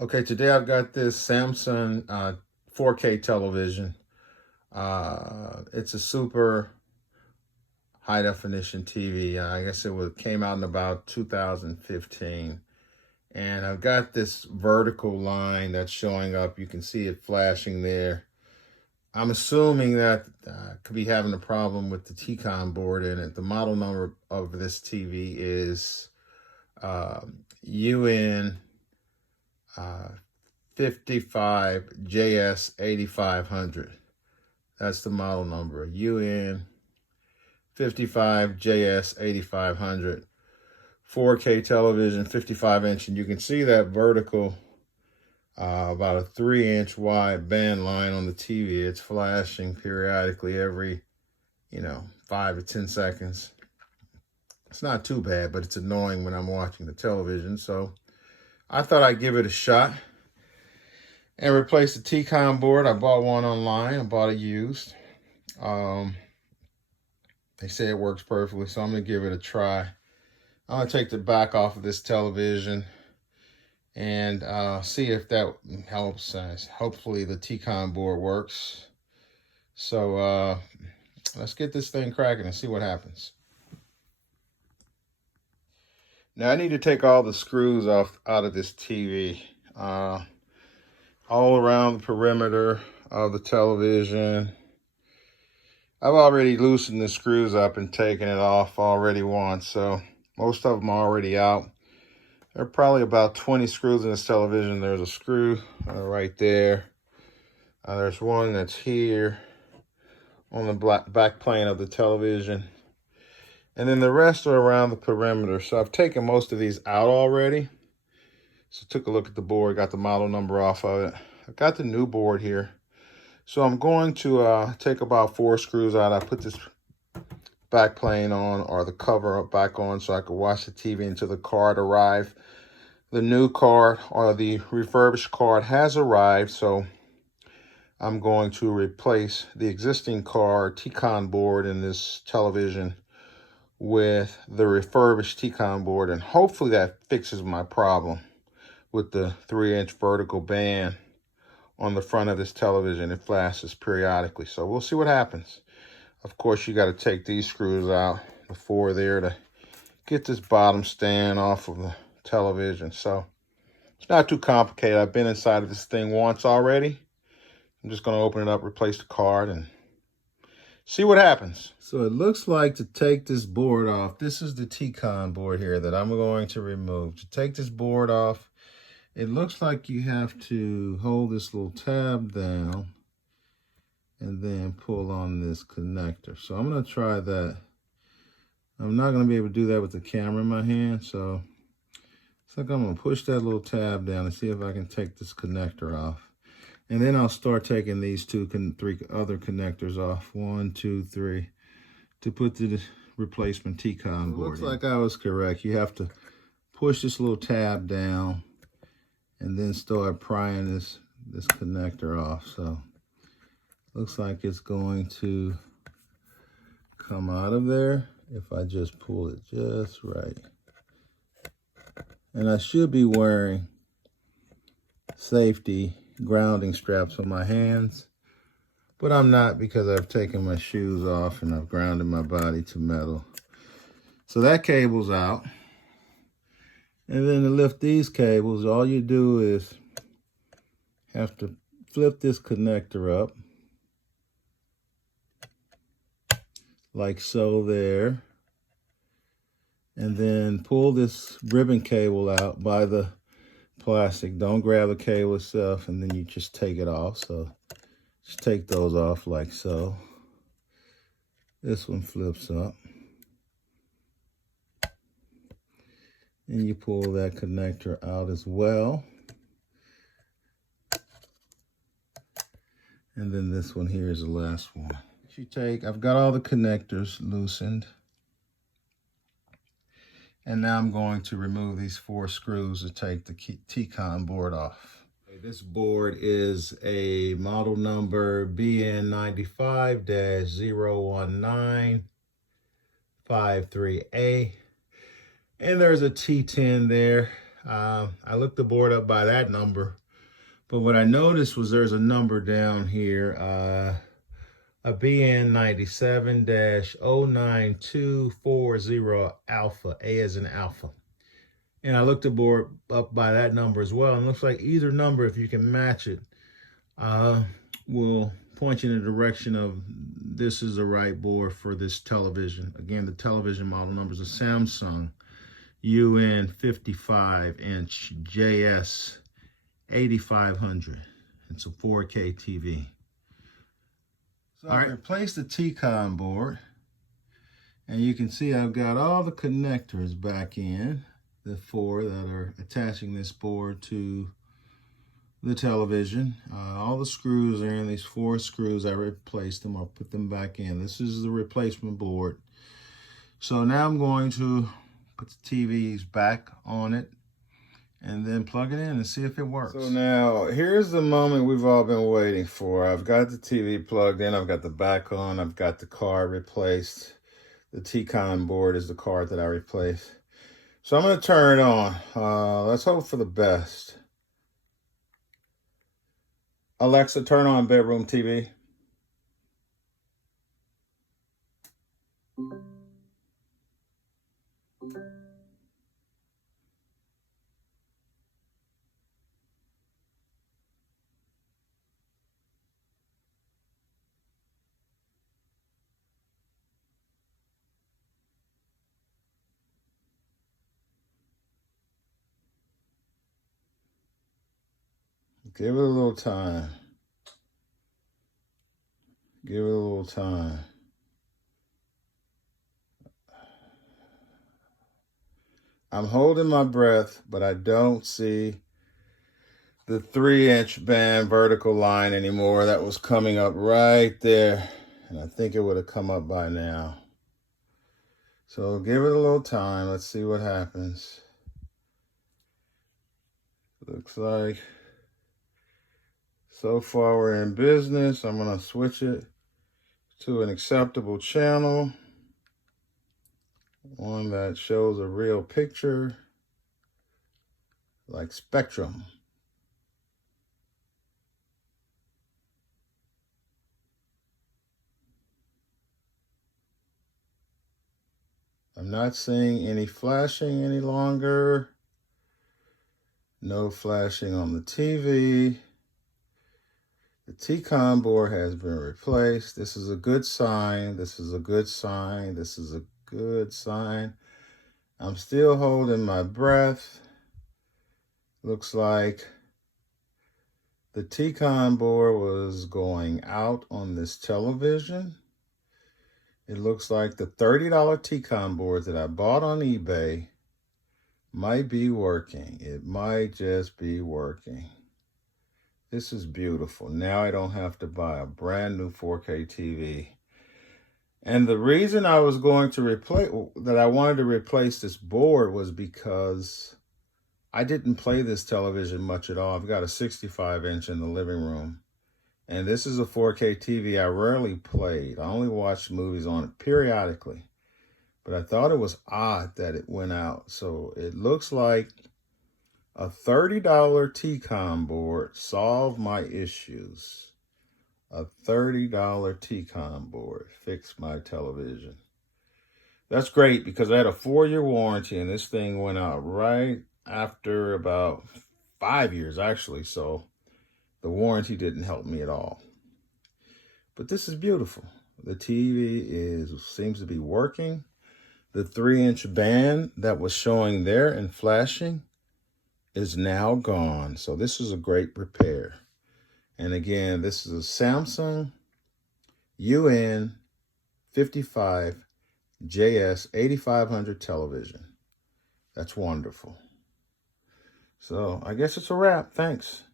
Okay, today I've got this Samsung 4K television. It's a super high definition TV. I guess came out in about 2015. And I've got this vertical line that's showing up. You can see it flashing there. I'm assuming that could be having a problem with the TCON board in it. The model number of this TV is UN55JS8500. That's the model number, UN55JS8500. 4K television, 55-inch, and you can see that vertical, about a 3-inch wide band line on the TV. It's flashing periodically every, 5 to 10 seconds. It's not too bad, but it's annoying when I'm watching the television. So I thought I'd give it a shot and replace the TCON board. I bought one online. I bought it used. They say it works perfectly, so I'm going to give it a try. I'm going to take the back off of this television and see if that helps. Hopefully the TCON board works. So let's get this thing cracking and see what happens. Now I need to take all the screws out of this TV. All around the perimeter of the television. I've already loosened the screws up and taken it off already once, so most of them are already out. There are probably about 20 screws in this television. There's a screw right there. There's one that's here on the back plane of the television. And then the rest are around the perimeter. So I've taken most of these out already. So took a look at the board, got the model number off of it. I've got the new board here. So I'm going to take about 4 screws out. I put this back plane on, or the cover back on, so I could watch the TV until the card arrived. The new card, or the refurbished card, has arrived, so I'm going to replace the existing card TCON board in this television with the refurbished TCON board, and hopefully that fixes my problem with the 3-inch vertical band on the front of this television. It flashes periodically, so we'll see what happens. Of course, you got to take these screws out, the 4 there, to get this bottom stand off of the television. So it's not too complicated. I've been inside of this thing once already. I'm just going to open it up, replace the card, and see what happens. So it looks like, to take this board off, this is the TCON board here that I'm going to remove. To take this board off, it looks like you have to hold this little tab down and then pull on this connector. So I'm going to try that. I'm not going to be able to do that with the camera in my hand, so it's like I'm going to push that little tab down and see if I can take this connector off. And then I'll start taking these 3 other connectors off. 1, 2, 3, to put the replacement TCON board in. Looks like I was correct. You have to push this little tab down and then start prying this connector off. So looks like it's going to come out of there if I just pull it just right. And I should be wearing safety grounding straps on my hands, but I'm not, because I've taken my shoes off and I've grounded my body to metal. So that cable's out. And then to lift these cables, all you do is have to flip this connector up, like so there, and then pull this ribbon cable out by the plastic. Don't grab the cable itself, and then you just take it off. So just take those off like so. This one flips up, and you pull that connector out as well. And then this one here is the last one. I've got all the connectors loosened. And now I'm going to remove these 4 screws to take the TCON board off. This board is a model number BN95-01953A. And there's a T10 there. I looked the board up by that number, but what I noticed was there's a number down here, a BN95-01953A Alpha, A as in alpha. And I looked the board up by that number as well, and it looks like either number, if you can match it, will point you in the direction of this is the right board for this television. Again, the television model number is a Samsung UN55-inch JS8500. It's a 4K TV. So I replaced the T-Con board, and you can see I've got all the connectors back in, the four that are attaching this board to the television. All the screws are in, these 4 screws. I replaced them. I'll put them back in. This is the replacement board. So now I'm going to put the TVs back on it and then plug it in and see if it works. So now here's the moment we've all been waiting for. I've got the TV plugged in, I've got the back on, I've got the card replaced. The T-Con board is the card that I replaced. So I'm going to turn it on. Let's hope for the best. Alexa, turn on bedroom TV. Give it a little time. Give it a little time. I'm holding my breath, but I don't see the 3-inch band vertical line anymore. That was coming up right there, and I think it would have come up by now. So give it a little time. Let's see what happens. Looks like so far we're in business. I'm going to switch it to an acceptable channel, one that shows a real picture, like Spectrum. I'm not seeing any flashing any longer. No flashing on the TV. The T-Con board has been replaced. This is a good sign. This is a good sign. This is a good sign. I'm still holding my breath. Looks like the T-Con board was going out on this television. It looks like the $30 T-Con board that I bought on eBay might be working. It might just be working. This is beautiful. Now I don't have to buy a brand new 4K TV. And the reason I was going to I wanted to replace this board was because I didn't play this television much at all. I've got a 65-inch in the living room. And this is a 4K TV I rarely played. I only watched movies on it periodically. But I thought it was odd that it went out. So it looks like a $30 T-Con board solved my issues. A $30 T-Con board fixed my television. That's great because I had a 4-year warranty and this thing went out right after about 5 years actually. So the warranty didn't help me at all. But this is beautiful. The TV seems to be working. The 3-inch band that was showing there and flashing is now gone. So this is a great repair. And again, this is a Samsung UN55JS8500 television. That's wonderful. So I guess it's a wrap. Thanks.